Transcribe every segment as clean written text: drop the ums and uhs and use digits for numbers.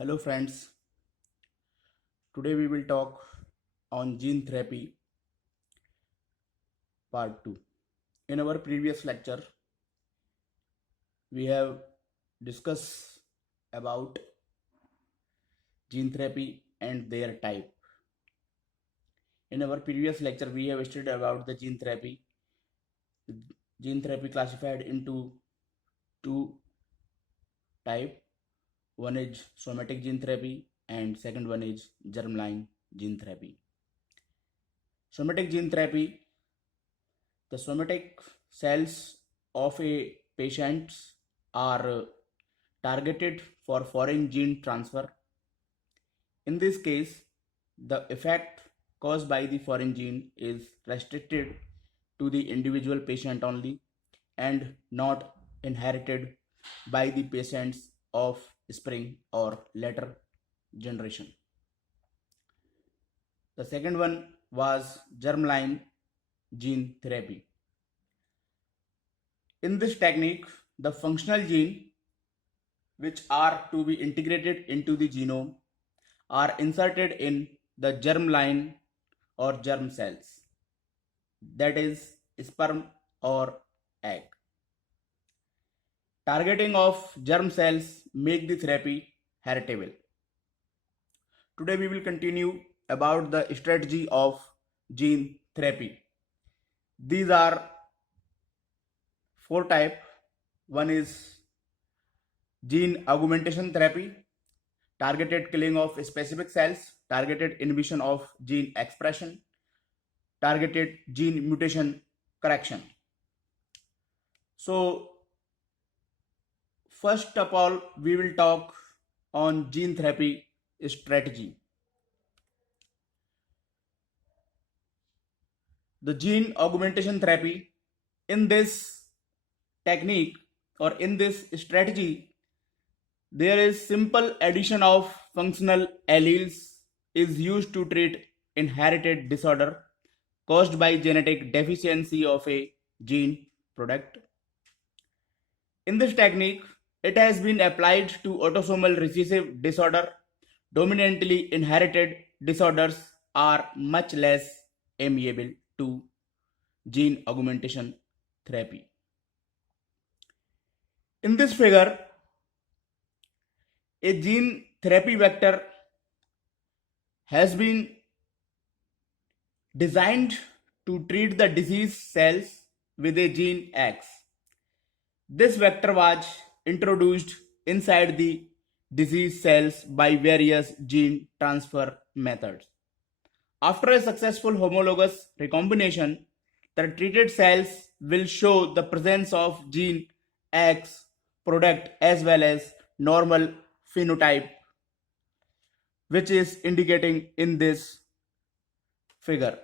Hello friends, today we will talk on gene therapy part 2. In our previous lecture, we have discussed about gene therapy and their type. In our previous lecture, we have studied about the gene therapy. Gene therapy classified into two type. One is somatic gene therapy and second one is germline gene therapy. Somatic gene therapy, the somatic cells of a patient are targeted for foreign gene transfer. In this case, the effect caused by the foreign gene is restricted to the individual patient only and not inherited by the patients of spring or later generation. The second one was germline gene therapy. In this technique, the functional gene which are to be integrated into the genome are inserted in the germline or germ cells, that is sperm or egg. Targeting of germ cells make the therapy heritable. Today we will continue about the strategy of gene therapy. These are four types. One is gene augmentation therapy, targeted killing of specific cells, targeted inhibition of gene expression, targeted gene mutation correction. So first of all, we will talk on gene therapy strategy. The gene augmentation therapy, in this technique or in this strategy, there is simple addition of functional alleles is used to treat inherited disorder caused by genetic deficiency of a gene product. In this technique, it has been applied to autosomal recessive disorder. Dominantly inherited disorders are much less amenable to gene augmentation therapy. In this figure, a gene therapy vector has been designed to treat the disease cells with a gene X. This vector was introduced inside the disease cells by various gene transfer methods. After a successful homologous recombination, the treated cells will show the presence of gene X product as well as normal phenotype, which is indicating in this figure.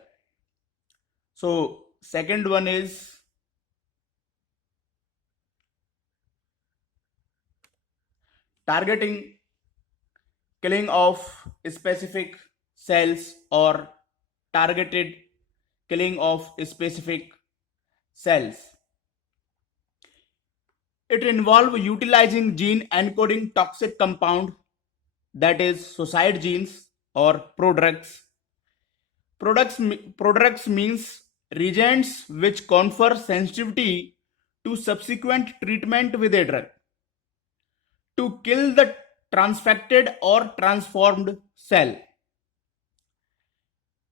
So second one is targeting killing of specific cells or targeted killing of specific cells. It involves utilizing gene encoding toxic compound, that is suicide genes or prodrugs. Prodrugs means reagents which confer sensitivity to subsequent treatment with a drug to kill the transfected or transformed cell.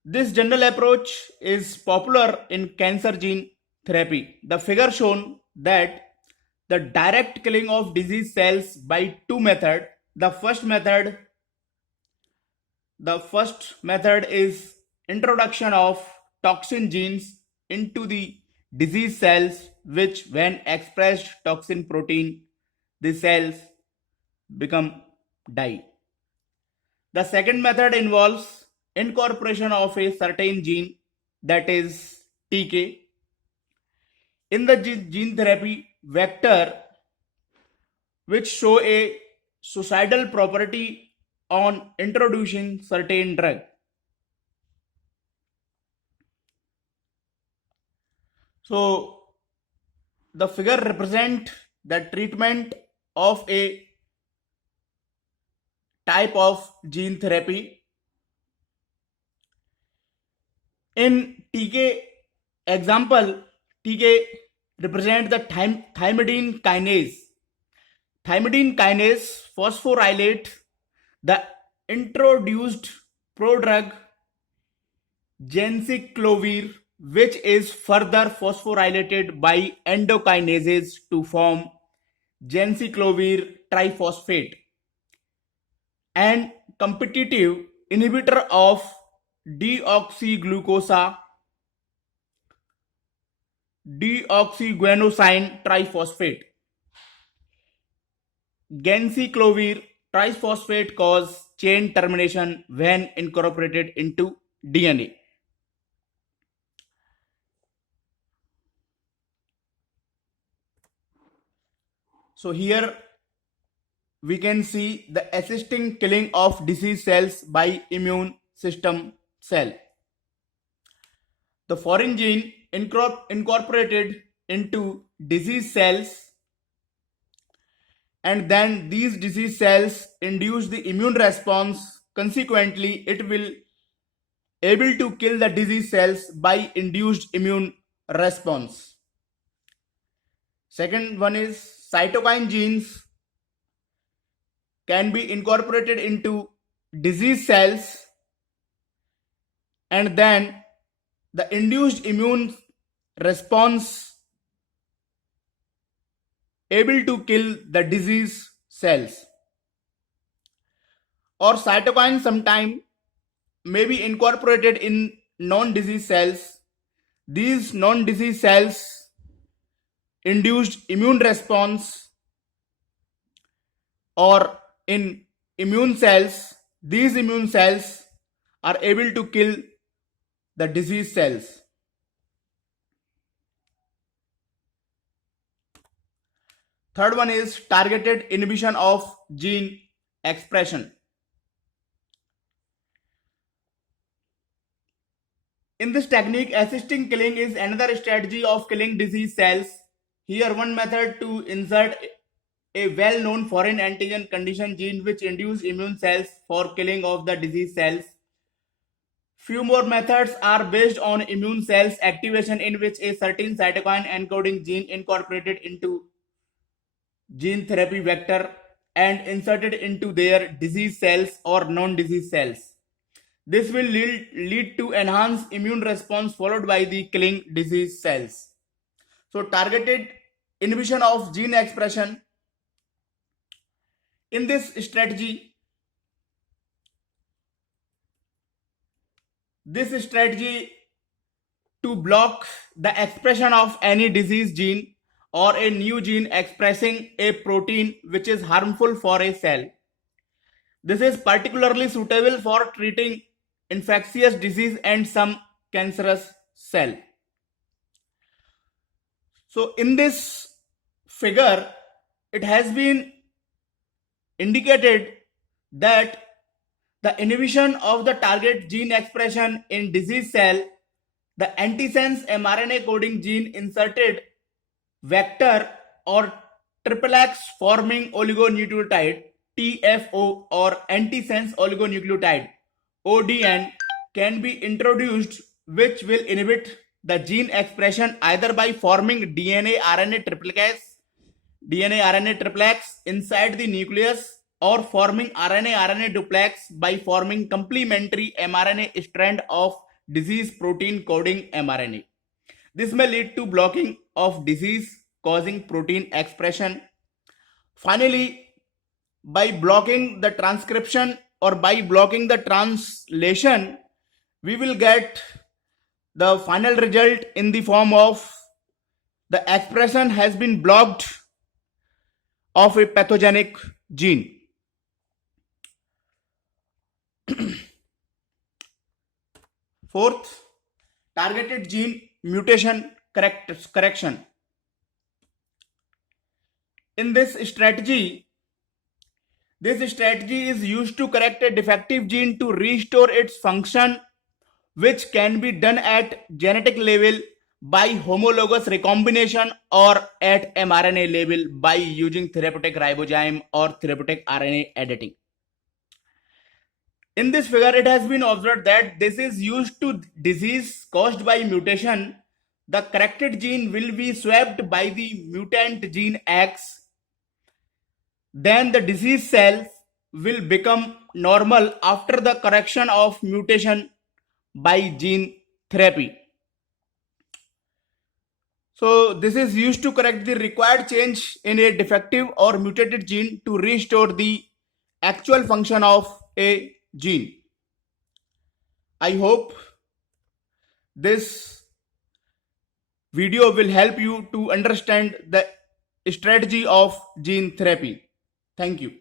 This general approach is popular in cancer gene therapy. The figure shown that the direct killing of disease cells by two methods. The first method is introduction of toxin genes into the disease cells, which when expressed toxin protein, the cells become die. The second method involves incorporation of a certain gene, that is TK, in the gene therapy vector, which show a suicidal property on introducing certain drug. So the figure represent the treatment of a type of gene therapy. In TK example, TK represent the thymidine kinase. Thymidine kinase phosphorylate the introduced prodrug genciclovir, which is further phosphorylated by endokinases to form genciclovir triphosphate, and competitive inhibitor of deoxyguanosine triphosphate. Genciclovir triphosphate cause chain termination when incorporated into DNA. So here we can see the assisting killing of disease cells by immune system cell. The foreign gene incorporated into disease cells, and then these disease cells induce the immune response. Consequently, it will able to kill the disease cells by induced immune response. Second one is cytokine genes can be incorporated into disease cells, and then the induced immune response able to kill the disease cells. Or cytokines sometime may be incorporated in non-disease cells. These non-disease cells induced immune response, or in immune cells, these immune cells are able to kill the disease cells. Third one is targeted inhibition of gene expression. In this technique, assisting killing is another strategy of killing disease cells. Here one method to insert a well-known foreign antigen condition gene which induce immune cells for killing of the disease cells. Few more methods are based on immune cells activation, in which a certain cytokine encoding gene incorporated into gene therapy vector and inserted into their disease cells or non-disease cells. This will lead to enhanced immune response followed by the killing disease cells. So targeted inhibition of gene expression. In this strategy, to block the expression of any disease gene or a new gene expressing a protein which is harmful for a cell. This is particularly suitable for treating infectious disease and some cancerous cell. So in this figure, it has been indicated that the inhibition of the target gene expression in disease cell, the antisense mRNA coding gene inserted vector or triple X forming oligonucleotide TFO or antisense oligonucleotide ODN can be introduced, which will inhibit the gene expression either by forming DNA RNA triplex inside the nucleus, or forming RNA duplex by forming complementary mRNA strand of disease protein coding mRNA. This may lead to blocking of disease causing protein expression. Finally, by blocking the transcription or by blocking the translation, we will get the final result in the form of the expression has been blocked of a pathogenic gene. Fourth, targeted gene mutation correction. In this strategy is used to correct a defective gene to restore its function, which can be done at genetic level by homologous recombination or at mRNA level by using therapeutic ribozyme or therapeutic RNA editing. In this figure, it has been observed that this is used to disease caused by mutation. The corrected gene will be swapped by the mutant gene X. Then the disease cells will become normal after the correction of mutation by gene therapy. So this is used to correct the required change in a defective or mutated gene to restore the actual function of a gene. I hope this video will help you to understand the strategy of gene therapy. Thank you.